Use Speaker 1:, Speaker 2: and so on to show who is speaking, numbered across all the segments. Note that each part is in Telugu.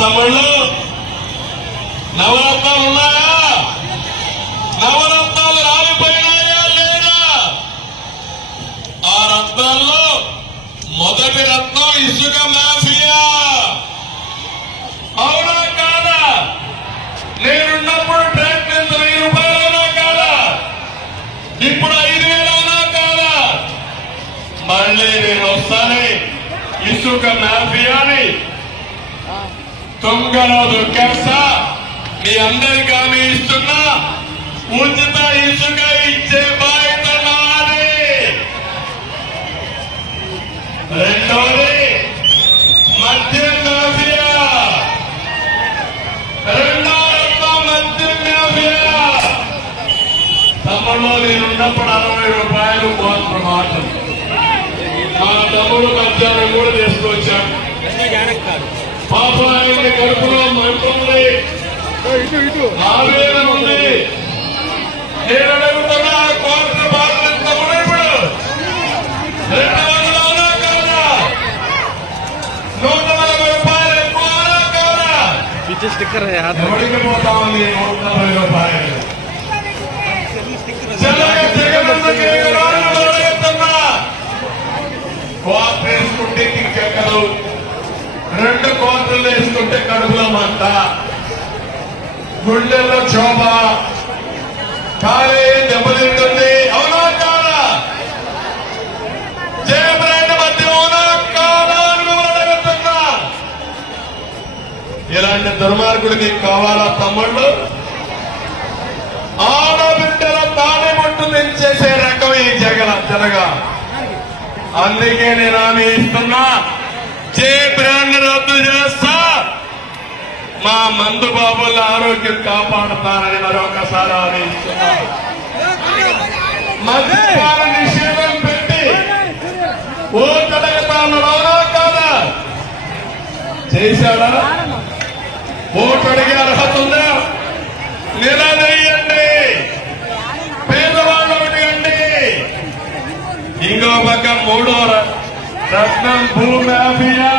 Speaker 1: తమ్ముళ్ళు? నవరత్నాలు ఉన్నాయా? నవరత్నాలు రాలిపోయినాయా లేదా? ఆ రత్నాల్లో మొదటి రత్నం ఇసుక మాఫియా. అవునా కాదా? నేనున్నప్పుడు ట్రాక్టర్ వెయ్యి రూపాయలైనా కాదా? ఇప్పుడు ఐదు వేలైనా కాదా? మళ్ళీ నేను వస్తానే ఇసుక మాఫియాని. తొంగలో దొక్కేస్తా మీ అందరికి హామీ ఇస్తున్నా. ఉచిత ఇసుక ఇచ్చే బాధ్యత నాది. రెండోది మద్యం మాఫియా. రెండో మద్యం మాఫియా. తమ్ముళ్ళు నేనున్నప్పుడు అరవై రూపాయలు మాత్రం మాటలు మా తమ్ముడు మధ్యాహ్నం కూడా ఎవరికి పోతా ఉంది. కోత వేసుకుంటే ఇంకెక్కదు రెండు కోతలు వేసుకుంటే కడుపులో మంట. గుండెల్లో క్షోభ. కాలే దెబ్బతింటుంది. అవునా కాదా జయబ్రాండ్ మధ్య అవునా కాదా అని మిమ్మల్ని అడుగుతున్నా ఇలాంటి దుర్మార్గుడికి కావాలా తమ్ముళ్ళు? ఆడబిడ్డల తానే తాళిబొట్టు తెంచేసే రకం ఈ జగల జనగా. అందుకే నేను ఆమె ఇస్తున్నా. జే బ్రాండ్ రద్దు చేస్తా. మా మందు బాబుల ఆరోగ్యం కాపాడుతారని మరొకసారి హామీ మద్యపాన నిషేధం పెట్టి ఓటడగతాను అవునా కాదా? చేశాడా? ఓటడిగే అర్హత ఉందా? నిలదీయండి. పేదవాళ్ళు అడగండి ఇంకో పక్క మూడో రత్నం భూమాఫియా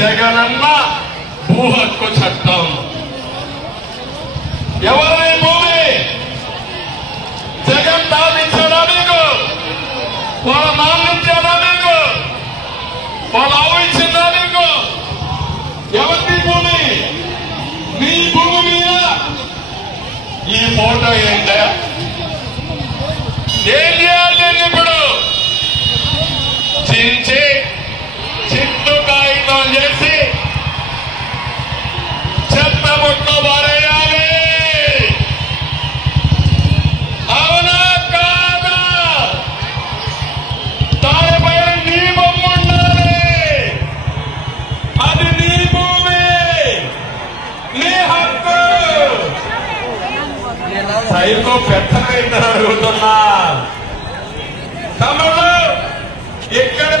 Speaker 1: జగనన్న భూ హక్కు చట్టం. ఎవరై భూమి? జగన్ దానిచ్చాడా మీకు? వాళ్ళ నాన్న ఇచ్చాడా మీకు? వాళ్ళ ఆవు ఇచ్చిందా మీకు? ఎవరి భూమి? మీ భూమి మీద. ఈ ఫోటో ఏంట ఏం సైకో పెద్దనైందని అడుగుతున్నా తమ్ముడు ఎక్కడ